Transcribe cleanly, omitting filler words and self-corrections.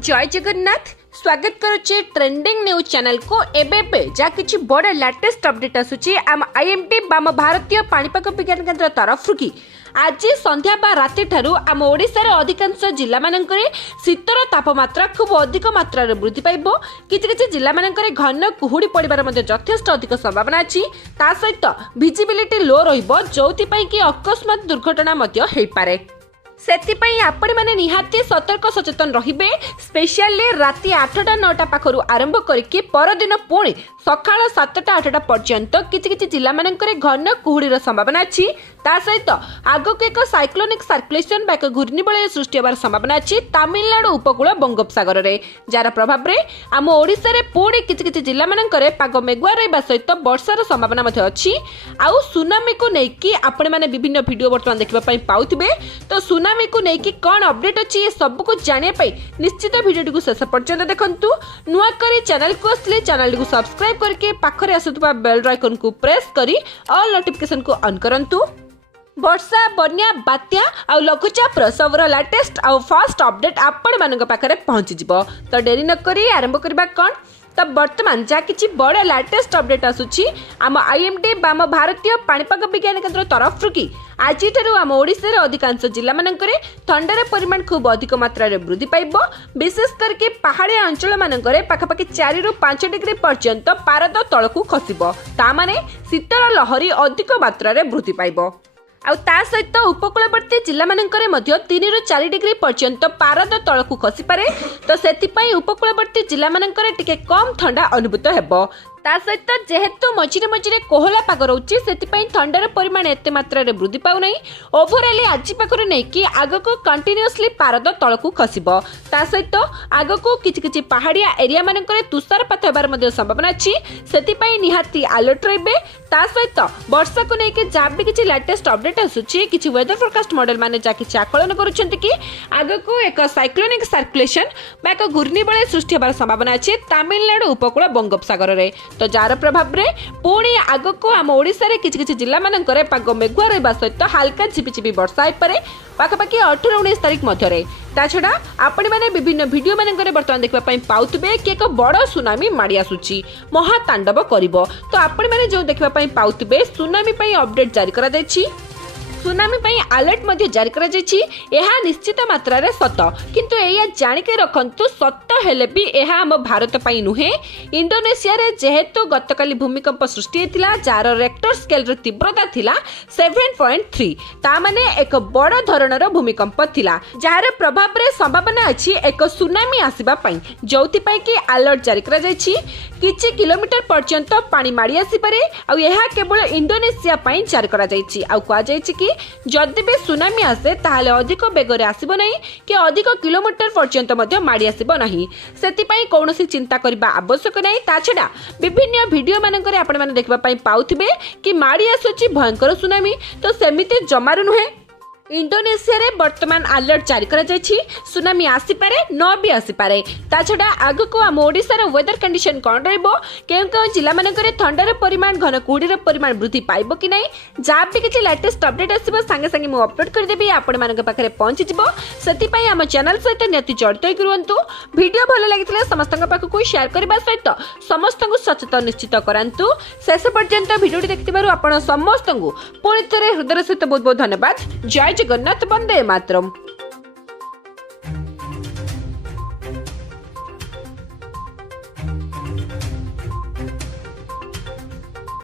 जय जगन्नाथ स्वागत करुचे ट्रेंडिंग न्यूज चैनल को एबे जा किछि बड़ लेटेस्ट अपडेट आसुची आम आईएमडी बाम भारतीय पाणीपाग विज्ञान केंद्र तरफ कि आज संध्या बा राति ठारू आम ओडिशा रे अधिकांश जिला मानकरे शीतर तापमात्रा खूब अधिक मात्रा रे वृद्धि पाइबो। किछि जिला मानकरे घन कुहुडी पड़िबार मध्ये यथेष्ट अधिक संभावना अछि। ता सहित विजिबिलिटी लो रहिबो जोथि पई कि अकस्मात दुर्घटना मध्ये हेइ पारे। सेतिपई आपण माने निहाती सतर्क सचेतन रहिबे। स्पेशली राति 8टा 9टा पाखरु आरंभ करके परदिन पुणी सकाळ 7टा 8टा पर्यंत किछि जिला मानकरे घन कुहुडीर संभावना अछि। ता सहित आगक एक साइक्लोनिक सर्कुलेशन बा एक घूर्णिबलय सृष्टि होबार संभावना अछि तमिलनाडु उपकूल बंगोपसागर रे, जार प्रभाव रे आम ओडिसा रे पुणी किछि जिला मानकरे पाग मेघुआ रहबा सहित वर्षार संभावना मध्ये अछि। आउ सुनामी को नेकी आपण माने विभिन्न वीडियो वर्तमान देखबा पई पाउथिबे। तो सुनामी को नेकी कोन अपडेट अछि ए सब को जानिया पई निश्चित वीडियो को शेष पर्यंत देखंतु। नुआ करी चैनल को असले चैनल को सब्सक्राइब करके पाखरे आसुतबा बेल आइकन को प्रेस करी ऑल नोटिफिकेशन को ऑन करंतु। वर्षा बन्या बात्या आ लघुचाप सबरो लेटेस्ट आ फास्ट अपडेट आपण मानक पाखरे पहुंची जिवो। तो देरी न करी आरंभ करबा कोन। तब वर्तमान जा किछि बड़ लेटेस्ट अपडेट आसुची आम आईएमडी बाम भारतीय पाणीपाग विज्ञान केंद्र तरफ कि आज ठारू आम ओडिशा रे अधिकांश जिला मानकरे ठंडार परिमाण खूब अधिक मात्रा रे वृद्धि पाइबो। विशेष करके पहाड़िया अंचल मानकरे पाखापाखि 4 रु 5 डिग्री पर्यंत पारद तळकु खसिबो। ता माने शीतल लहरी अधिक मात्रा रे वृद्धि पाइबो। आउ ता सहित उपकूलवर्ती जिला मानकरे मध्य 3 रु 4 डिग्री पर्यंत पारद तळकु खसी पारे। तो सेतिपई उपकूलवर्ती जिला मानकरे टिके कम ठंडा अनुभूत हेबो। ता सहित जेहेतु मझिरे मझिरे कोहला पाग रहउची सेतिपई ठंडार परिमाण एते मात्रा रे वृद्धि पाउ नै। ओवरऑल आज पाखरु नै कि आगको कंटीन्यूअसली पारद तळकु खसिबो। ता सहित आगको किछि पहाड़िया एरिया मानकरे तुषारपात हेबार मध्ये संभावना अछि। सेतिपई निहाती अलर्ट रहिबे। ता सहित वर्षा को नै कि जाबि किछि लेटेस्ट अपडेट आसुची किछि वेदर फोरकास्ट मॉडल माने जा किछि आकलन करूछन्ति कि आगको एक साइक्लोनिक सर्कुलेशन बा एक घूर्णिबलय सृष्टि हेबार संभावना अछि तमिलनाडु उपकूल बंगोपसागर रे। तो जार प्रभाव रे पुणी आगको आम ओडिशा रे किछि जिला मानकरे पाग मेघुआ रहबा सहित हल्का झिपिझिपि वर्षा होई पारे पाखापाखि 18-19 तारिख मध्य रे। ता छडा आपण माने विभिन्न वीडियो मानकरे वर्तमान देखबा पई पाउतबे कि एक बड़ सुनामी माडी आसुची महातांडव करिवो। तो आपण माने जो देखबा पई पाउतबे सुनामी पई अपडेट जारी करा दैछि। सुनामी पई अलर्ट मध्ये जारी करा जायछि। एहा निश्चित मात्रा रे सत किंतु एया जानि के रखंतु सत हेले भी एहा हम भारत पई नुहे। इंडोनेशिया रे जेहेतु गतकाली भूमिकंप सृष्टि हेतिला जार रेक्टर स्केल रे तीव्रता थिला 7.3 ता माने एक बड़ धरणर भूमिकंप थिला जार प्रभाव रे संभावना अछि एक सुनामी आसीबा पई जोथि पई कि अलर्ट जारी करा जायछि। किछि किलोमीटर पर्यंत पानी माडी आसी पारे आ एहा केवल इंडोनेशिया पई जारी करा जायछि। आ कुआ जायछि कि जदि भी सुनामी आसे ताहले अधिक बेगरे आसीबो नाही कि अधिक किलोमीटर पर्यंत मध्ये माडी आसीबो नाही। सेति पई कोनोसी चिंता करबा आवश्यक नाही। ता छडा विभिन्न वीडियो मानकरे आपण माने देखबा पई पाउथिबे कि माडी आसुची भयंकर सुनामी। तो सेमिते जमारु नुहे। इंडोनेशिया रे वर्तमान अलर्ट जारी करा जायछि। सुनामी आसी पारे न भी आसी पारे। ता छडा आगको आम ओडिसा रे वेदर कंडीशन कोन रहइबो केउ जिला मानकरे ठंडार परिमाण घन कुहुडीर परिमाण वृद्धि पाइबो कि नै जा भी किछि लेटेस्ट अपडेट आसीबो संगे संगे मु अपलोड कर देबी आपण मानक पाखरे पहुंची जिवो। सेति पई हम चैनल सहित नियति जड़ित होई करंतु। वीडियो भलो लागितले समस्तक पाखकु शेयर करबा सहित समस्तक सचेतन निश्चित करंतु। शेष पर्यंत वीडियो देखिथिबारु आपण समस्तक पुनि थरे हृदय सहित बहुत बहुत धन्यवाद। जय जगन्नाथ वंदे मातरम।